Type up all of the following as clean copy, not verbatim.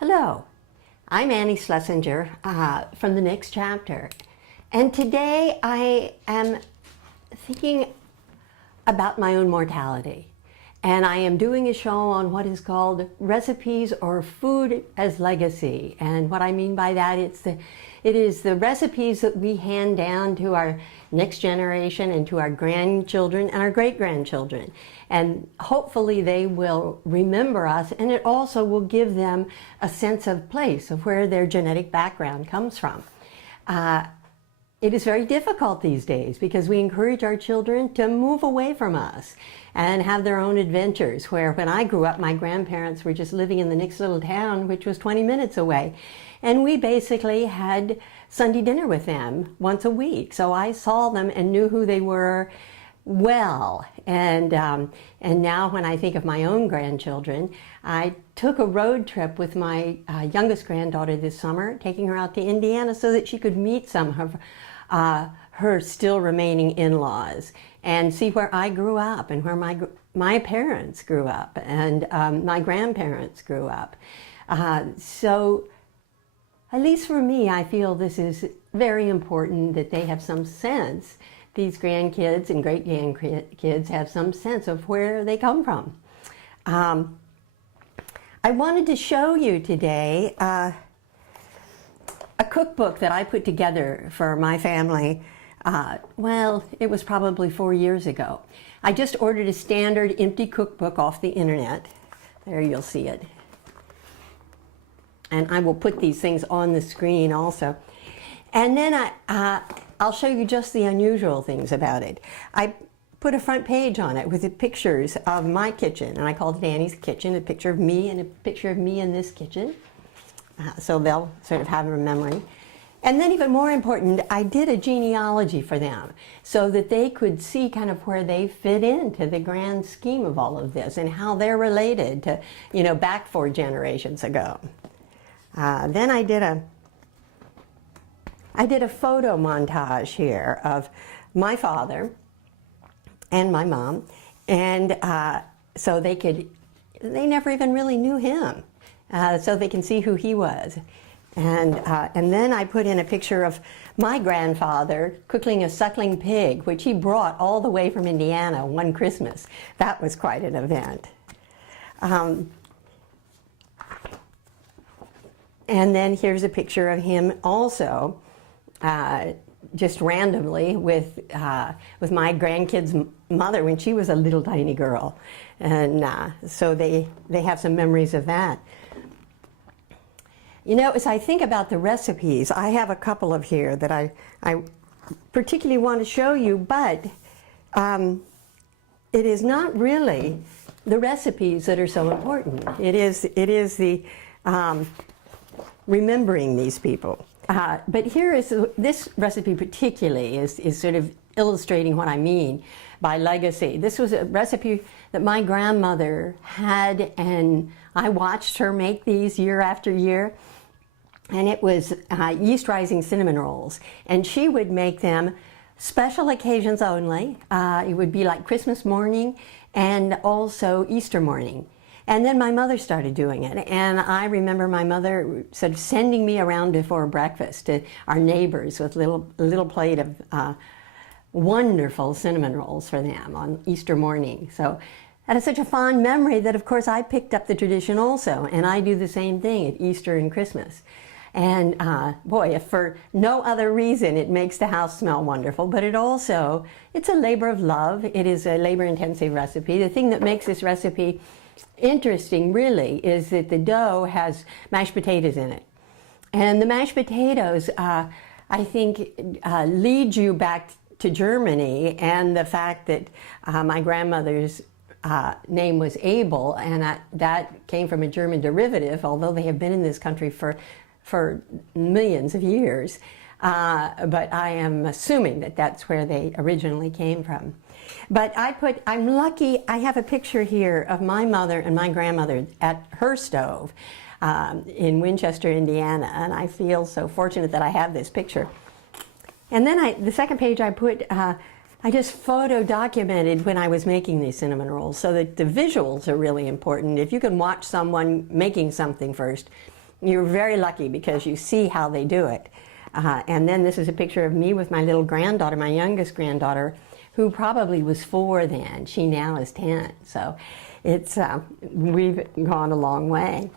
Hello, I'm Annie Schlesinger from the next chapter, and today I am thinking about my own mortality, and I am doing a show on what is called recipes or food as legacy. And what I mean by that, it is the recipes that we hand down to our next generation and to our grandchildren and our great-grandchildren. And hopefully they will remember us, and it also will give them a sense of place, of where their genetic background comes from. It is very difficult these days because we encourage our children to move away from us and have their own adventures, where when I grew up, my grandparents were just living in the next little town, which was 20 minutes away. And we basically had Sunday dinner with them once a week. So I saw them and knew who they were well. And now when I think of my own grandchildren, I took a road trip with my youngest granddaughter this summer, taking her out to Indiana so that she could meet some of her still remaining in-laws and see where I grew up and where my parents grew up and my grandparents grew up. So at least for me, I feel this is very important that they have some sense, these grandkids and great-grandkids have some sense of where they come from. I wanted to show you today a cookbook that I put together for my family. Well, it was probably 4 years ago. I just ordered a standard empty cookbook off the internet. There, you'll see it. And I will put these things on the screen also. And then I'll show you just the unusual things about it. I put a front page on it with the pictures of my kitchen, and I called it Annie's Kitchen, a picture of me and a picture of me in this kitchen. So they'll sort of have a memory. And then even more important, I did a genealogy for them so that they could see kind of where they fit into the grand scheme of all of this and how they're related to, you know, back 4 generations ago. Then I did a photo montage here of my father and my mom, and so they never even really knew him, so they can see who he was. And then I put in a picture of my grandfather cooking a suckling pig, which he brought all the way from Indiana one Christmas. That was quite an event. And then here's a picture of him also, just randomly with my grandkid's mother when she was a little tiny girl. And so they have some memories of that. You know, as I think about the recipes, I have a couple of here that I particularly want to show you, but it is not really the recipes that are so important. It is the remembering these people. But here is, this recipe particularly is sort of illustrating what I mean by legacy. This was a recipe that my grandmother had, and I watched her make these year after year. And it was yeast rising cinnamon rolls. And she would make them special occasions only. It would be like Christmas morning and also Easter morning. And then my mother started doing it, and I remember my mother sort of sending me around before breakfast to our neighbors with a little plate of wonderful cinnamon rolls for them on Easter morning. So that is such a fond memory that, of course, I picked up the tradition also, and I do the same thing at Easter and Christmas. And boy, if for no other reason, it makes the house smell wonderful, but it's a labor of love. It is a labor-intensive recipe. The thing that makes this recipe interesting really is that the dough has mashed potatoes in it. And the mashed potatoes, I think, lead you back to Germany, and the fact that my grandmother's name was Abel, and that came from a German derivative, although they have been in this country for millions of years. But I am assuming that that's where they originally came from. But I'm lucky, I have a picture here of my mother and my grandmother at her stove in Winchester, Indiana, and I feel so fortunate that I have this picture. And then the second page I put, I just photo documented when I was making these cinnamon rolls, so that the visuals are really important. If you can watch someone making something first, you're very lucky because you see how they do it. And then this is a picture of me with my little granddaughter, my youngest granddaughter, who probably was 4 then. She now is 10. So we've gone a long way.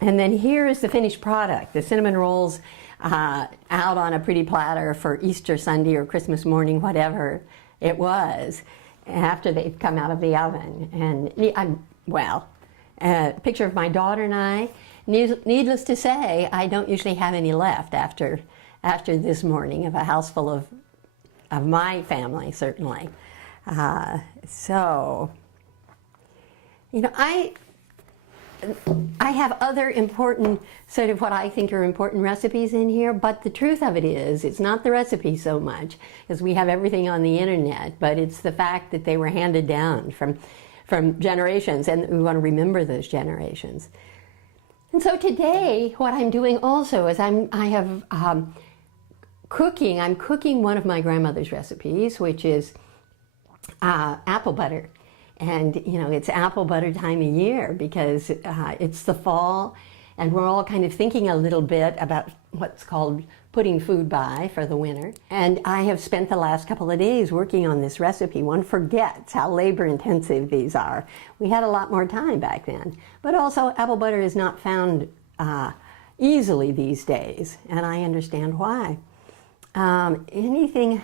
And then here is the finished product, the cinnamon rolls out on a pretty platter for Easter Sunday or Christmas morning, whatever it was, after they've come out of the oven. And a picture of my daughter and I. Needless to say, I don't usually have any left after this morning of a house full of my family, certainly. So, you know, I have other important, sort of what I think are important recipes in here, but the truth of it is, it's not the recipe so much, as we have everything on the internet, but it's the fact that they were handed down from generations, and we want to remember those generations. And so today, what I'm doing also is I'm cooking one of my grandmother's recipes, which is apple butter. And, you know, it's apple butter time of year because it's the fall, and we're all kind of thinking a little bit about what's called putting food by for the winter. And I have spent the last couple of days working on this recipe. One forgets how labor-intensive these are. We had a lot more time back then. But also, apple butter is not found easily these days, and I understand why. Anything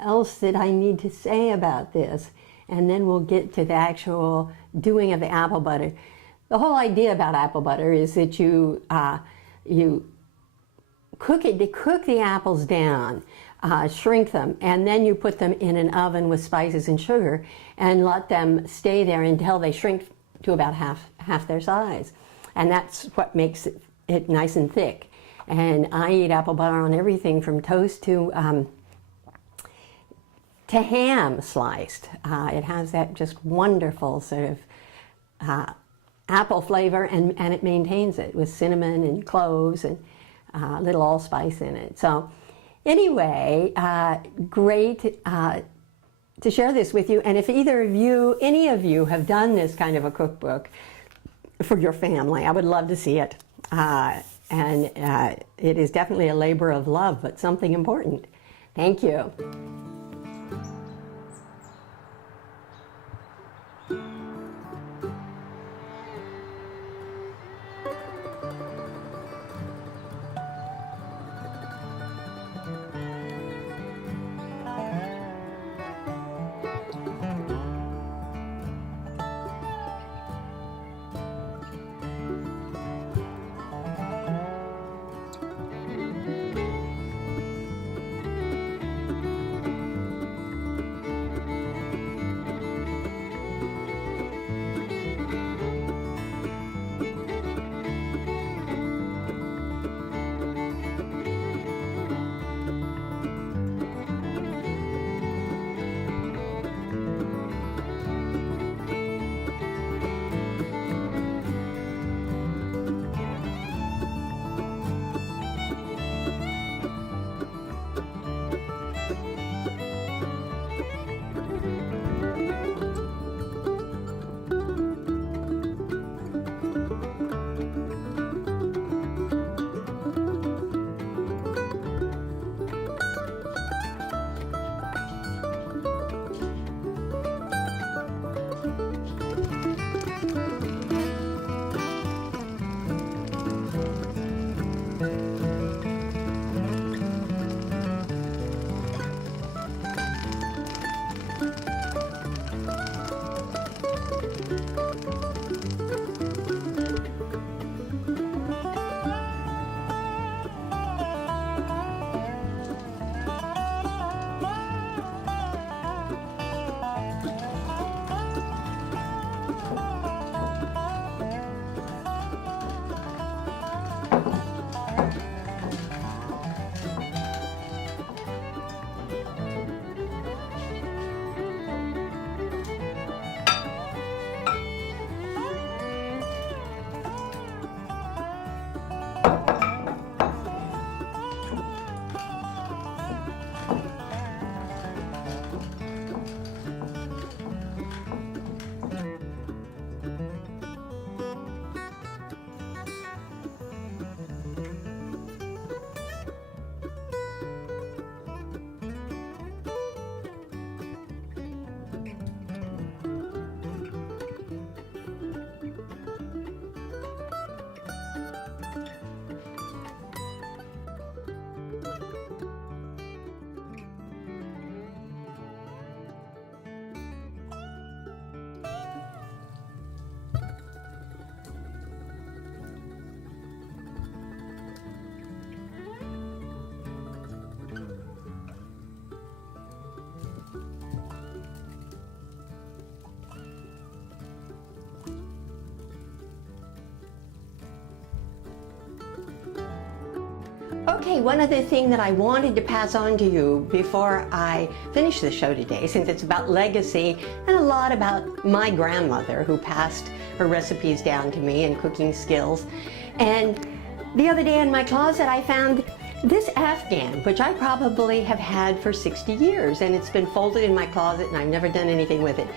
else that I need to say about this? And then we'll get to the actual doing of the apple butter. The whole idea about apple butter is that you cook the apples down, shrink them, and then you put them in an oven with spices and sugar and let them stay there until they shrink to about half their size. And that's what makes it nice and thick. And I eat apple butter on everything from toast to ham sliced. It has that just wonderful sort of apple flavor, and it maintains it with cinnamon and cloves and a little allspice in it. So anyway, great to share this with you. And if any of you have done this kind of a cookbook for your family, I would love to see it. And it is definitely a labor of love, but something important. Thank you. Okay, one other thing that I wanted to pass on to you before I finish the show today, since it's about legacy and a lot about my grandmother who passed her recipes down to me and cooking skills. And the other day in my closet I found this Afghan, which I probably have had for 60 years, and it's been folded in my closet and I've never done anything with it.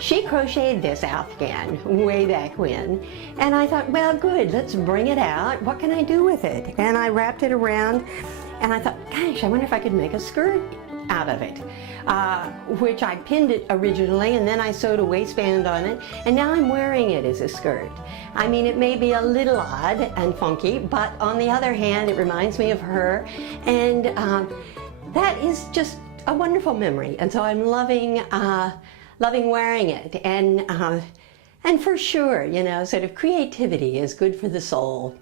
She crocheted this Afghan way back when, and I thought, well, good, let's bring it out. What can I do with it? And I wrapped it around, and I thought, gosh, I wonder if I could make a skirt out of it, which I pinned it originally, and then I sewed a waistband on it, and now I'm wearing it as a skirt. I mean, it may be a little odd and funky, but on the other hand, it reminds me of her, and that is just a wonderful memory, and so I'm loving wearing it. And for sure, you know, sort of creativity is good for the soul.